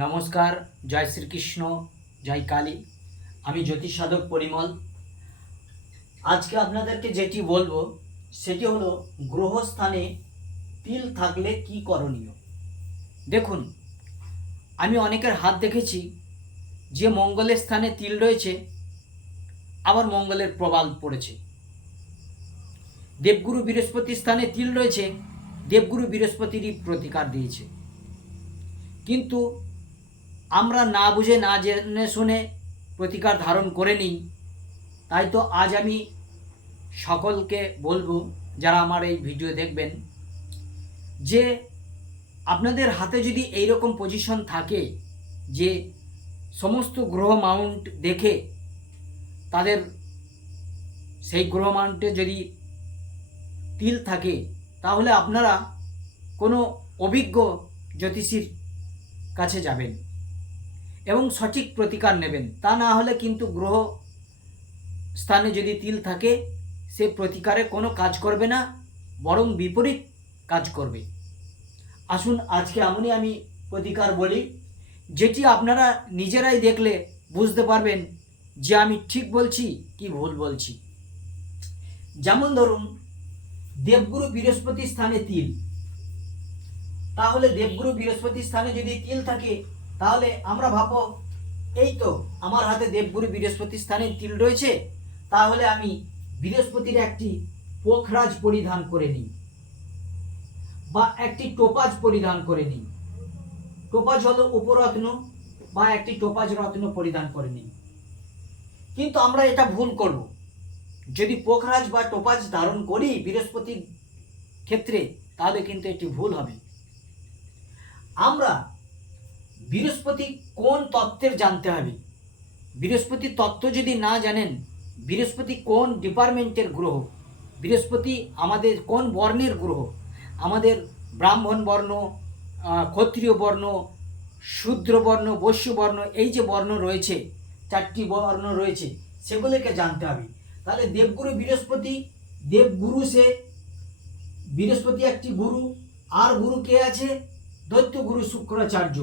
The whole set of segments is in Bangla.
নমস্কার, জয় শ্রীকৃষ্ণ, জয় কালী। আমি জ্যোতিষ সাধক পরিমল। আজকে আপনাদেরকে যেটি বলব, সেটি হলো গ্রহস্থানে তিল থাকলে কি করণীয়? দেখুন, আমি অনেকের হাত দেখেছি, যে মঙ্গলের স্থানে তিল রয়েছে, আবার মঙ্গলের প্রবাল পড়েছে। দেবগুরু বৃহস্পতির স্থানে তিল রয়েছে, দেবগুরু বৃহস্পতিরই প্রতিকার দিয়েছে। কিন্তু আমরা না বুঝে, না জেনে শুনে প্রতিকার ধারণ করে নিই। তাই তো আজ আমি সকলকে বলব, যারা আমার এই ভিডিও দেখবেন, যে আপনাদের হাতে যদি এই রকম পজিশন থাকে যে সমস্ত গ্রহ মাউন্ট দেখে তাদের সেই গ্রহ মাউন্টে যদি তিল থাকে, তাহলে আপনারা কোনো অভিজ্ঞ জ্যোতিষীর কাছে যাবেন। এবং সঠিক প্রতিকার নেবেন। তা না হলে কিন্তু গ্রহ স্থানে যদি তিল থাকে, সে প্রতিকারে কোনো কাজ করবে না, বরং বিপরীত কাজ করবে। আসুন, আজকে এমনই আমি প্রতিকার বলি, যেটি আপনারা নিজেরাই দেখলে বুঝতে পারবেন যে আমি ঠিক বলছি কি ভুল বলছি। যেমন ধরুন, দেবগুরু বৃহস্পতি স্থানে তিল। তাহলে দেবগুরু বৃহস্পতি স্থানে যদি তিল থাকে তাহলে আমরা ভাবো, এই তো আমার হাতে দেবগুরু বৃহস্পতি স্থানে তিল রয়েছে, তাহলে আমি বৃহস্পতির একটি পোখরাজ পরিধান করে নিই, বা একটি টোপাজ পরিধান করে নিই। টোপাজ হলো উপরত্ন, বা একটি টোপাজ রত্ন পরিধান করে নিই। কিন্তু আমরা এটা ভুল করব। যদি পোখরাজ বা টোপাজ ধারণ করি বৃহস্পতির ক্ষেত্রে, তাহলে কিন্তু এটি ভুল হবে। আমরা বৃহস্পতি কোন তত্ত্বের জানতে হবে? বৃহস্পতি তত্ত্ব যদি না জানেন, বৃহস্পতি কোন ডিপার্টমেন্টের গ্রহ? বৃহস্পতি আমাদের কোন বর্ণের গ্রহ? আমাদের ব্রাহ্মণ বর্ণ ক্ষত্রিয় বর্ণ, শূদ্র বর্ণ, বৈশ্য বর্ণ, এই যে বর্ণ রয়েছে, চারটি বর্ণ রয়েছে, সেগুলোকে জানতে হবে। তাহলে দেবগুরু বৃহস্পতি, দেবগুরু সে, বৃহস্পতি একটি গুরু, আর গুরু কে আছে? দৈত্য গুরু শুক্রাচার্য।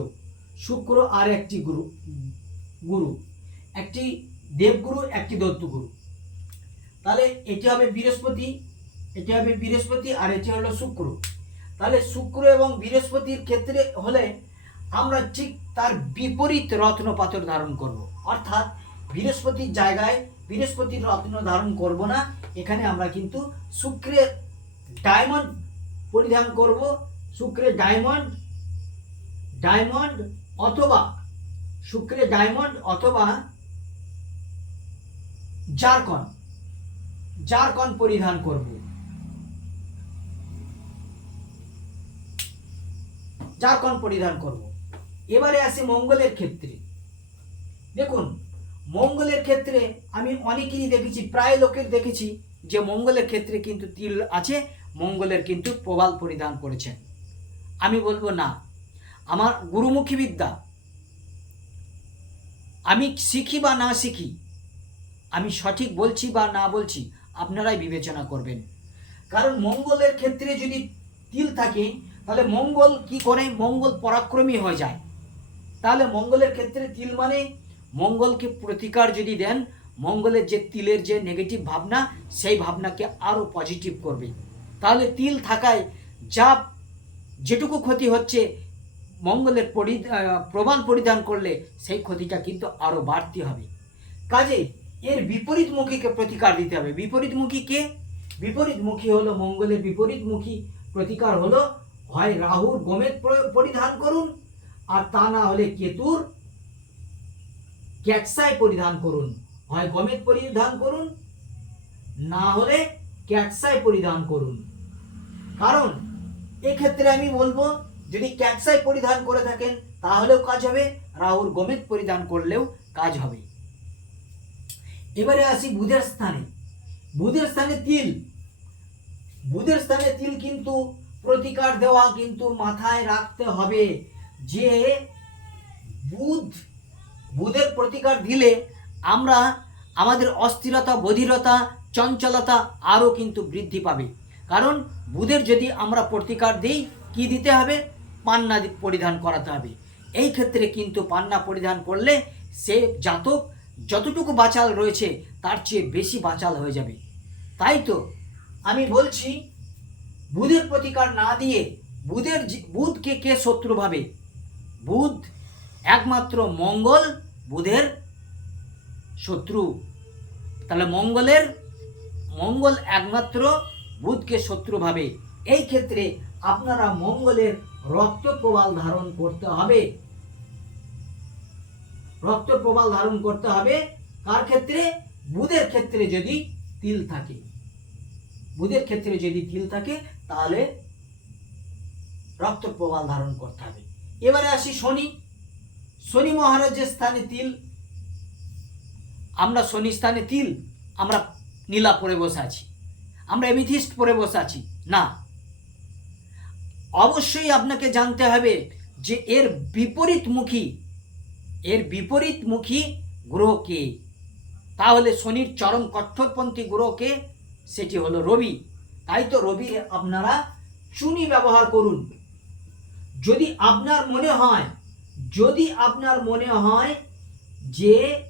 শুক্র আর একটি গুরু গুরু। একটি দেবগুরু, একটি দৈত্য গুরু তাহলে এটি হবে বৃহস্পতি, এটি হবে বৃহস্পতি আর এটি হলো শুক্র। তাহলে শুক্র এবং বৃহস্পতির ক্ষেত্রে হলে আমরা ঠিক তার বিপরীত রত্ন পাথর ধারণ করব। অর্থাৎ বৃহস্পতির জায়গায় বৃহস্পতির রত্ন ধারণ করব না। এখানে আমরা কিন্তু শুক্রের ডায়মন্ড পরিধান করব। শুক্রের ডায়মন্ড ডায়মন্ড অথবা শুক্রে ডায়মন্ড অথবা জারকন জারকন পরিধান করব। জারকন পরিধান করব। এবারে আসি মঙ্গলের ক্ষেত্রে। দেখুন, মঙ্গলের ক্ষেত্রে আমি অনেকেরই দেখেছি, প্রায় লোকের দেখেছি যে মঙ্গলের ক্ষেত্রে কিন্তু তিল আছে, মঙ্গলের কিন্তু প্রবাল পরিধান করেছেন। আমি বলব না। আমার গুরুমুখী বিদ্যা। আমি শিখি বা না শিখি, আমি সঠিক বলছি বা না বলছি, আপনারাই বিবেচনা করবেন। কারণ মঙ্গলের ক্ষেত্রে যদি তিল থাকে, তাহলে মঙ্গল কি করে? মঙ্গল পরাক্রমী হয়ে যায়। তাহলে মঙ্গলের ক্ষেত্রে তিল মানে মঙ্গলকে প্রতিকার যদি দেন, মঙ্গলের যে তিলের যে নেগেটিভ ভাবনা, সেই ভাবনাকে আরও পজিটিভ করবে। তাহলে তিল থাকায় যা যেটুকু ক্ষতি হচ্ছে মঙ্গলের পরি প্রবাল পরিধান করলে সেই ক্ষতিটা কিন্তু আরও বাড়তি হবে। কাজে এর বিপরীতমুখীকে প্রতিকার দিতে হবে। বিপরীতমুখী কে? বিপরীতমুখী হলো মঙ্গলের বিপরীতমুখী। প্রতিকার হলো হয় রাহুর গোমেদ পরিধান করুন, আর তা না হলে কেতুর ক্যাটসাই পরিধান করুন। হয় গমেদ পরিধান করুন, না হলে ক্যাটসাই পরিধান করুন। কারণ এক্ষেত্রে আমি বলব যদি ক্যাটসাই পরিধান করে থাকেন, তাহলেও কাজ হবে। রাহুর গোমেদ পরিধান করলেও কাজ হবে। এবারে আসি বুধের স্থানে। বুধের স্থানে তিল। বুধের স্থানে তিল কিন্তু প্রতিকার দেওয়া কিন্তু মাথায় রাখতে হবে যে বুধ, বুধের প্রতিকার দিলে আমরা আমাদের অস্থিরতা, বধিরতা, চঞ্চলতা আরও কিন্তু বৃদ্ধি পাবে। কারণ বুধের যদি আমরা প্রতিকার দিই, কি দিতে হবে? পান্না পরিধান করাতে হবে। এই ক্ষেত্রে কিন্তু পান্না পরিধান করলে সে জাতক যতটুকু বাচাল রয়েছে, তার চেয়ে বেশি বাচাল হয়ে যাবে। তাই তো আমি বলছি, বুধের প্রতিকার না দিয়ে বুধের বুধকে কে শত্রু ভাবে? বুধ একমাত্র মঙ্গল, বুধের শত্রু। তাহলে মঙ্গলের, মঙ্গল একমাত্র বুধকে শত্রু ভাবে। এই ক্ষেত্রে আপনারা মঙ্গলের রক্ত প্রবাল ধারণ করতে হবে। রক্ত প্রবাল ধারণ করতে হবে কার ক্ষেত্রে? বুধের ক্ষেত্রে যদি তিল থাকে। বুধের ক্ষেত্রে যদি তিল থাকে, তাহলে রক্ত প্রবাল ধারণ করতে হবে। এবারে আসি শনি। শনি মহারাজের স্থানে তিল, আমরা শনি স্থানে তিল, আমরা নীলা পরে বসে আছি। আমরা এমিথিস্ট পরে বসে আছি। না অবশ্যই আপনাকে জানতে হবে যে এর বিপরীতমুখী এর বিপরীতমুখী গ্রহ কে? তাহলে শনির চরম কঠোরপন্থী গ্রহ কে? সেটি হলো রবি। তাই তো রবি আপনারা চুনি ব্যবহার করুন। যদি আপনার মনে হয়, যদি আপনার মনে হয় যে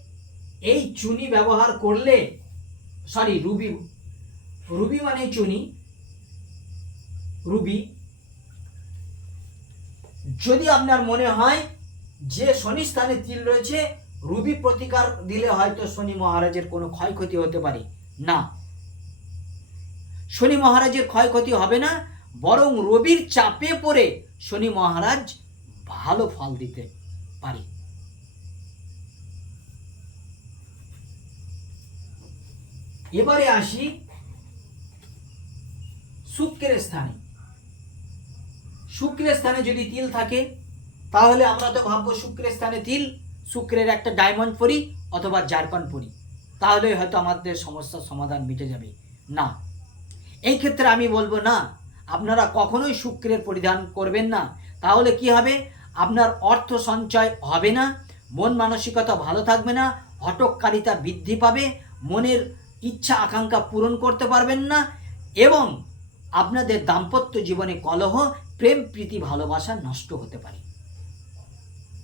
এই চুনি ব্যবহার করলে সরি রুবি রুবি মানে চুনি, রুবি যদি আপনার মনে হয় যে শনি স্থানে তিল রয়েছে, রুবি প্রতিকার দিলে হয়তো শনি মহারাজের কোনো ক্ষয়ক্ষতি হতে পারে। না। শনি মহারাজের ক্ষয়ক্ষতি হবে না, বরং রবির চাপে পড়ে শনি মহারাজ ভালো ফল দিতে পারে। এবারে আসি শুক্রের স্থানে। শুক্রের স্থানে যদি তিল থাকে, তাহলে আমরা তো ভাববো শুক্রের স্থানে তিল, শুক্রের একটা ডায়মন্ড পরি অথবা জারপান পরি। তাহলে হয়তো আমাদের সমস্যার সমাধান মিটে যাবে। না। এই ক্ষেত্রে আমি বলব না, আপনারা কখনোই শুক্রের পরিধান করবেন না। তাহলে কি হবে? আপনার অর্থ সঞ্চয় হবে না, মন মানসিকতা ভালো থাকবে না হটকারিতা বৃদ্ধি পাবে, মনের ইচ্ছা আকাঙ্ক্ষা পূরণ করতে পারবেন না এবং আপনাদের দাম্পত্য জীবনে কলহ প্রেম, প্রীতি, ভালোবাসা নষ্ট হতে পারে।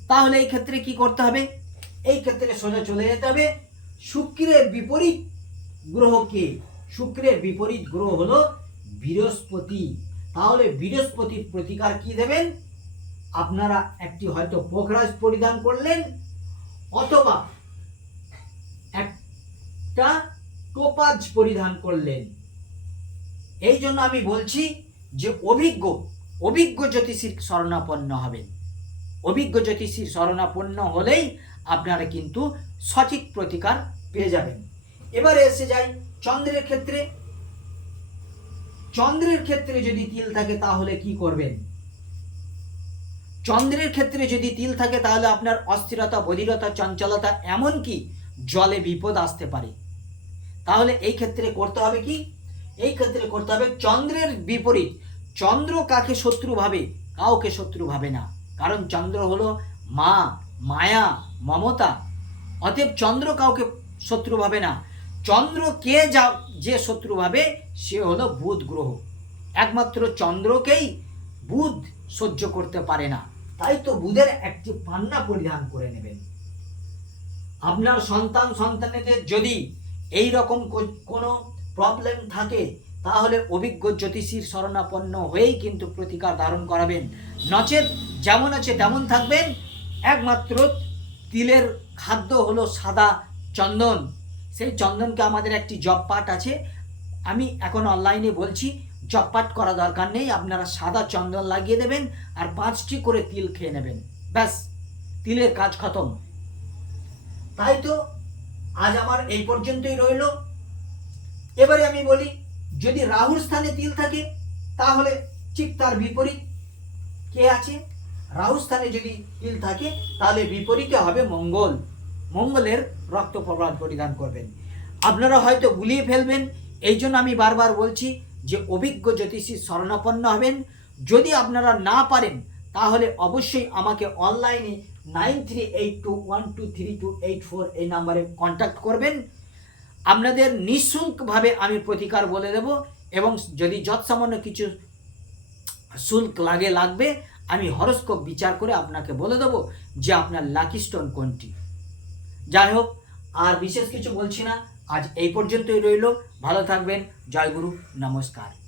তাহলে এই ক্ষেত্রে কি করতে হবে? এই ক্ষেত্রে সোজা চলে যেতে হবে। শুক্রের বিপরীত গ্রহকে, শুক্রের বিপরীত গ্রহ হলো বৃহস্পতি। তাহলে বৃহস্পতির প্রতিকার কি দেবেন? আপনারা একটি হয়তো পোখরাজ পরিধান করলেন, অথবা একটা টোপাজ পরিধান করলেন। এই জন্য আমি বলছি যে অভিজ্ঞ অভিজ্ঞ জ্যোতিষীর শরণাপন্ন হবেন। অভিজ্ঞ জ্যোতিষীর শরণাপন্ন হলেই আপনারা কিন্তু সঠিক প্রতিকার পেয়ে যাবেন। এবারে এসে যাই চন্দ্রের ক্ষেত্রে। চন্দ্রের ক্ষেত্রে যদি তিল থাকে তাহলে কি করবেন? চন্দ্রের ক্ষেত্রে যদি তিল থাকে তাহলে আপনার অস্থিরতা, বধিরতা, চঞ্চলতা এমনকি জলে বিপদ আসতে পারে। তাহলে এই ক্ষেত্রে করতে হবে কি? এই ক্ষেত্রে করতে হবে চন্দ্রের বিপরীত। চন্দ্র কাকে শত্রু ভাবে, কাউকে শত্রু ভাবে না। কারণ চন্দ্র হলো মা, মায়া, মমতা। অতএব চন্দ্র কাউকে শত্রু ভাবে না। চন্দ্র কে যা, যে শত্রু ভাবে, সে হলো বুধ গ্রহ। একমাত্র চন্দ্রকেই বুধ সহ্য করতে পারে না। তাই তো বুধের একটি পান্না পরিধান করে নেবেন। আপনার সন্তান, সন্তানেদের যদি এই রকম কোনো প্রবলেম থাকে তাহলে অভিজ্ঞ জ্যোতিষীর শরণাপন্ন হয়েই কিন্তু প্রতিকার ধারণ করাবেন। নচেত যেমন আছে তেমন থাকবেন। একমাত্র তিলের খাদ্য হলো সাদা চন্দন। সেই চন্দনকে আমাদের একটি জব পাট আছে। আমি এখন অনলাইনে বলছি জব পাট করা দরকার নেই। আপনারা সাদা চন্দন লাগিয়ে দেবেন আর পাঁচটি করে তিল খেয়ে নেবেন। ব্যাস, তিলের কাজ খতম। তাই তো আজ আমার এই পর্যন্তই রইল। এবারে আমি বলি যদি রাহুর স্থানে তিল থাকে, তাহলে ঠিক তার বিপরীত। কে আছে? রাহু স্থানে যদি তিল থাকে, তাহলে বিপরীতে হবে মঙ্গল। মঙ্গলের রক্ত প্রবাহ পরিধান করবেন। আপনারা হয়তো গুলিয়ে ফেলবেন, এই জন্য আমি বারবার বলছি যে অভিজ্ঞ জ্যোতিষীর শরণাপন্ন হবেন। যদি আপনারা না পারেন, তাহলে অবশ্যই আমাকে অনলাইনে nine three eight two one two three two eight four এই নাম্বারে কন্ট্যাক্ট করবেন। আপনাদের নিঃশুল্কভাবে আমি প্রতিকার বলে দেব এবং যদি যৎসামান্য কিছু শুল্ক লাগে লাগবে, আমি হরস্কোপ বিচার করে আপনাকে বলে দেব যে আপনার লাকি স্টোন কোনটি। যাই হোক, আর বিশেষ কিছু বলছি না, আজ এই পর্যন্তই রইল। ভালো থাকবেন জয় গুরু নমস্কার।